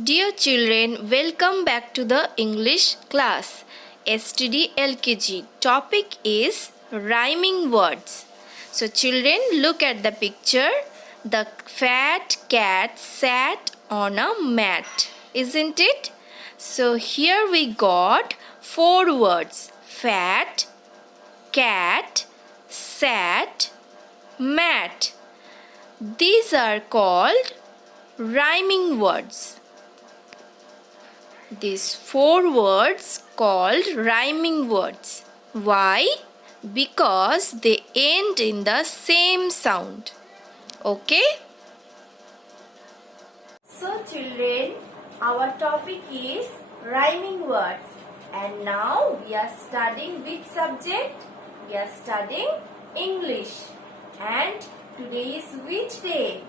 Dear children, welcome back to the English class. STD LKG. Topic is rhyming words. So children, look at the picture. The fat cat sat on a mat, isn't it? So here we got four words: fat, cat, sat, mat. These are called rhyming words. These four words called rhyming words. Why? Because they end in the same sound. Okay? So children, our topic is rhyming words. And now we are studying which subject? We are studying English. And today is which day?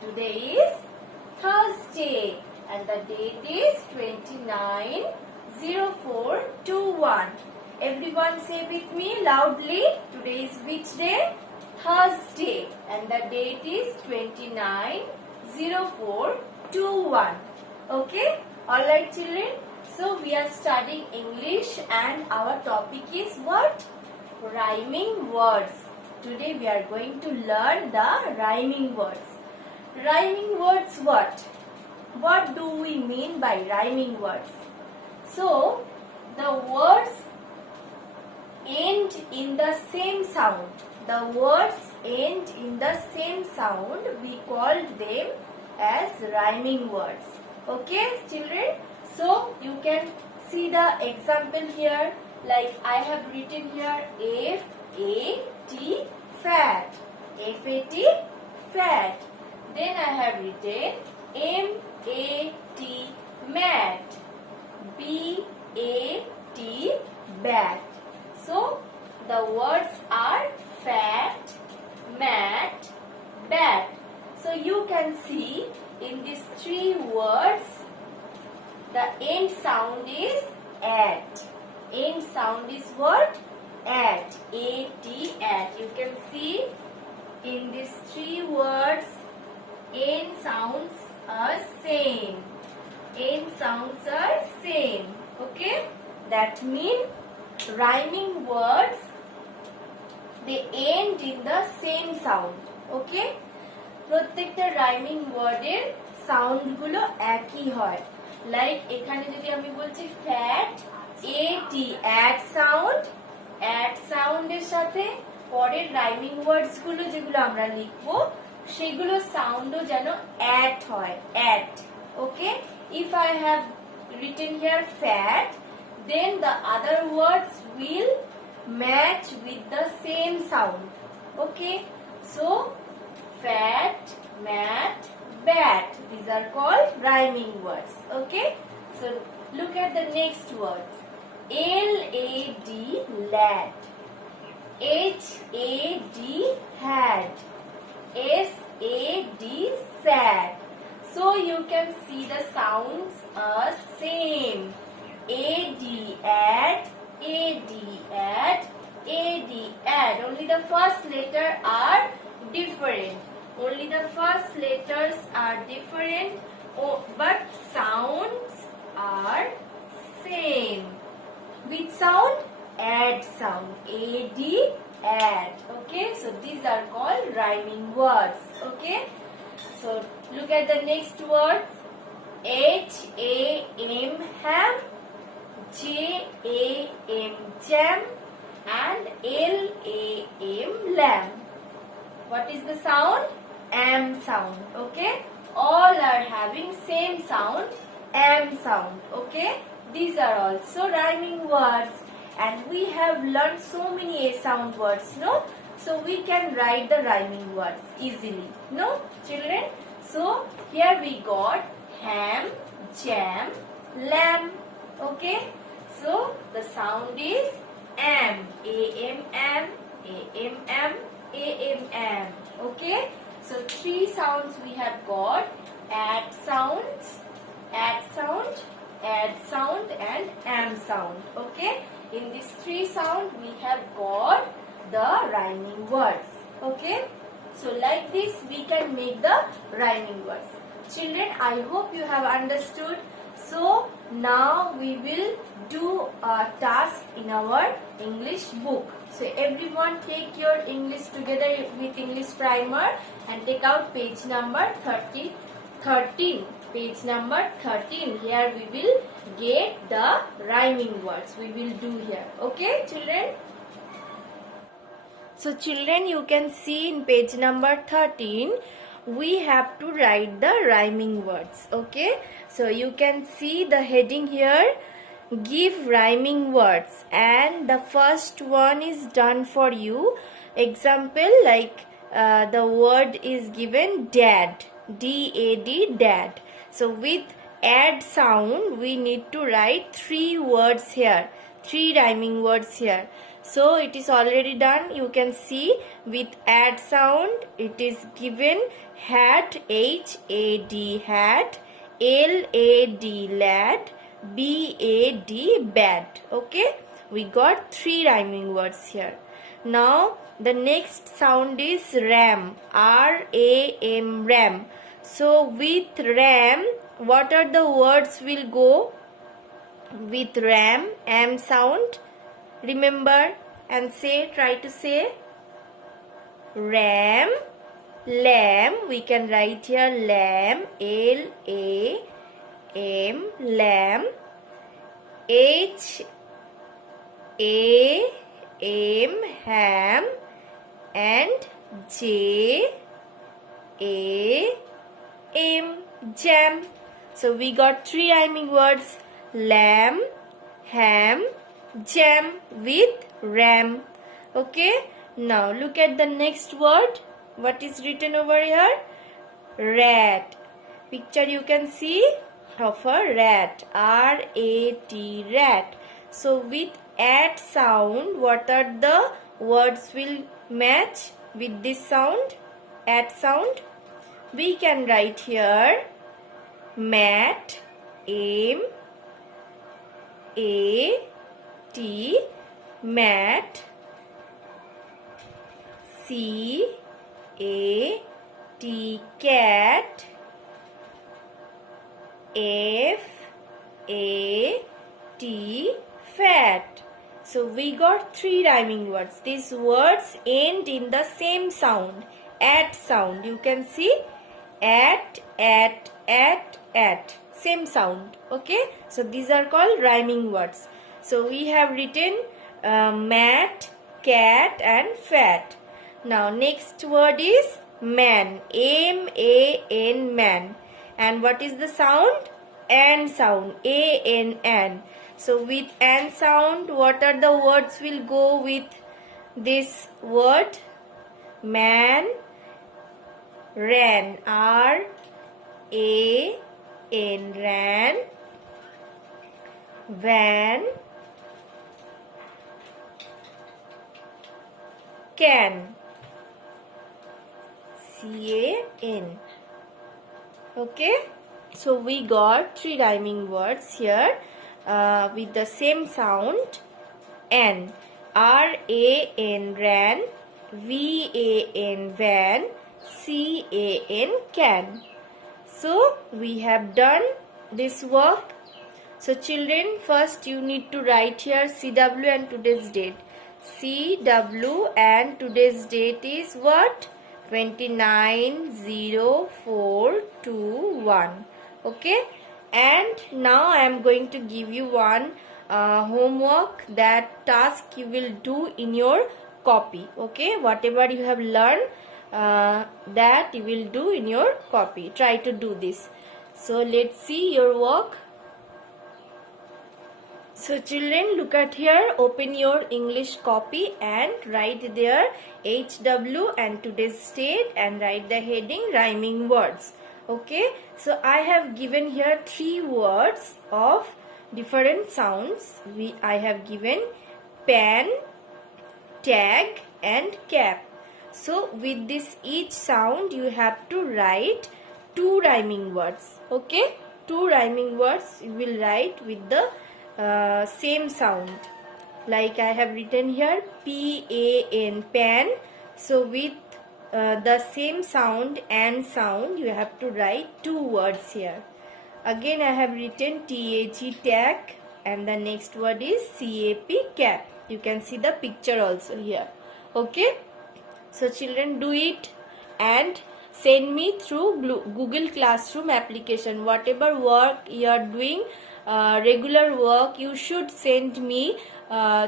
Today is Thursday. And the date is 29/04/21. Everyone say with me loudly. Today is which day? Thursday. And the date is 29/04/21. Okay? Alright children. So we are studying English and our topic is what? Rhyming words. Today we are going to learn the rhyming words. Rhyming words what? What do we mean by rhyming words? So, the words end in the same sound. The words end in the same sound. We called them as rhyming words. Okay, children? So, you can see the example here. Like I have written here F-A-T, fat. F-A-T, fat. Then I have written M-A-T, mat. B-A-T, bat. So, the words are fat, mat, bat. So, you can see in these three words, the end sound is at. End sound is what? At. A-T, at. You can see in these three words, end sounds are same. End sounds are same. Okay? That means rhyming words, they end in the same sound. Okay? প্রত্যেকটা rhyming ওয়ার্ডের sound গুলো একই হয়। Like এখানে যদি আমি বলছি fat, এটি অ্যাড সাউন্ডের সাথে পরের রাইমিং ওয়ার্ডস গুলো যেগুলো আমরা লিখবো সেগুলো সাউন্ডও যেন অ্যাট হয়, at. Okay, if I have written here fat, then the other words will match with the same sound. Okay, so fat, mat, bat, these are called rhyming words. Okay, so look at the next words. L-A-D, lad. H-A-D, had. S-A-D, sad. So you can see the sounds are same. A-D, add, A-D, add, A-D, add. Only the first letter are different. Only the first letters are different, but sounds are same. Which sound? Add sound. A-D, add. Okay, so these are called rhyming words. Okay, so look at the next word. H-A-M, ham. J-A-M, jam. And L-A-M, lamb. What is the sound? Am sound. Okay, all are having same sound, am sound. Okay, these are also rhyming words. And we have learned so many A sound words, no? So we can write the rhyming words easily, no, children? So here we got ham, jam, lamb. Okay, so the sound is am, A-M-M, A-M-M, A-M-M. Okay, so three sounds we have got: add sounds, add sound, add sound, and am sound. Okay, in these three sound we have got the rhyming words. Okay, so like this we can make the rhyming words. children, I hope you have understood. So now we will do a task in our English book. So everyone take your English together with English primer and take out page number 13. Page number 13. Here we will get the rhyming words. We will do here. Okay, children? So children, you can see in page number 13, we have to write the rhyming words. Okay, so you can see the heading here, give rhyming words, and the first one is done for you. Example, like the word is given dad, D-A-D, dad. So with add sound, we need to write 3 words here, 3 rhyming words here. So it is already done. You can see with add sound, it is given hat, H-A-D, hat, L-A-D, lad, B-A-D, bad. Okay, we got 3 rhyming words here. Now the next sound is ram, R-A-M, ram. So with ram, what are the words will go with ram, am sound? Remember and say, try to say ram, lamb. We can write here lamb, L-A-M, lamb, H-A-M, ham, and J-A-M, jam. So we got 3 rhyming words, lamb, ham, jam with ram. Okay, now look at the next word. What is written over here? Rat. Picture you can see of a rat, R-A-T, rat. So with at sound, what are the words will match with this sound, at sound? We can write here mat, aim, A-T, mat, C-A-T, cat, F-A-T, fat. So we got 3 rhyming words. These words end in the same sound, at sound. You can see at, same sound. Okay, so these are called rhyming words. So we have written mat, cat, and fat. Now next word is man, M-A-N, man. And what is the sound? An sound, A-N-N. So with an sound, what are the words will go with this word? Man, ran, R-A-N, ran, van, can, C-A-N. Okay, so we got 3 rhyming words here with the same sound. N, R-A-N, ran, V-A-N, van, C-A-N, can. So we have done this work. So children, first you need to write here CW and today's date. CW and today's date is what? 29/04/21. Okay, and now I am going to give you one homework. That task you will do in your copy. Okay, whatever you have learned, that you will do in your copy. Try to do this. So let's see your work. So children, look at here, open your English copy and write there HW and today's date and write the heading rhyming words. Okay, so I have given here 3 words of different sounds. I have given pen, tag, and cap. So with this each sound you have to write 2 rhyming words. Okay, 2 rhyming words you will write with the same sound. Like I have written here P-A-N, pan. So with the same sound and sound, you have to write two words here. Again I have written TAG, tag, and the next word is CAP, cap. You can see the picture also here. Okay, so children, do it and send me through Google Classroom application. Whatever work you are doing, regular work, you should send me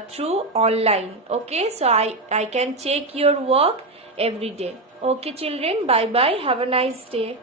through online. Okay, so I can check your work every day. Okay children, bye bye, have a nice day.